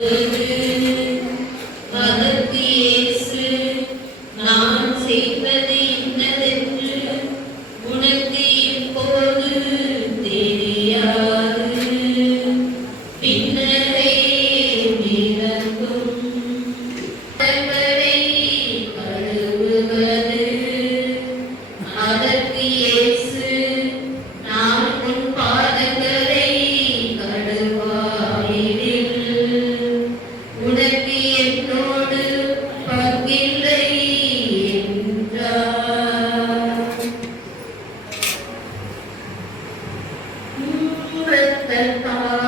嗯。இரத்தத்தால்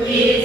with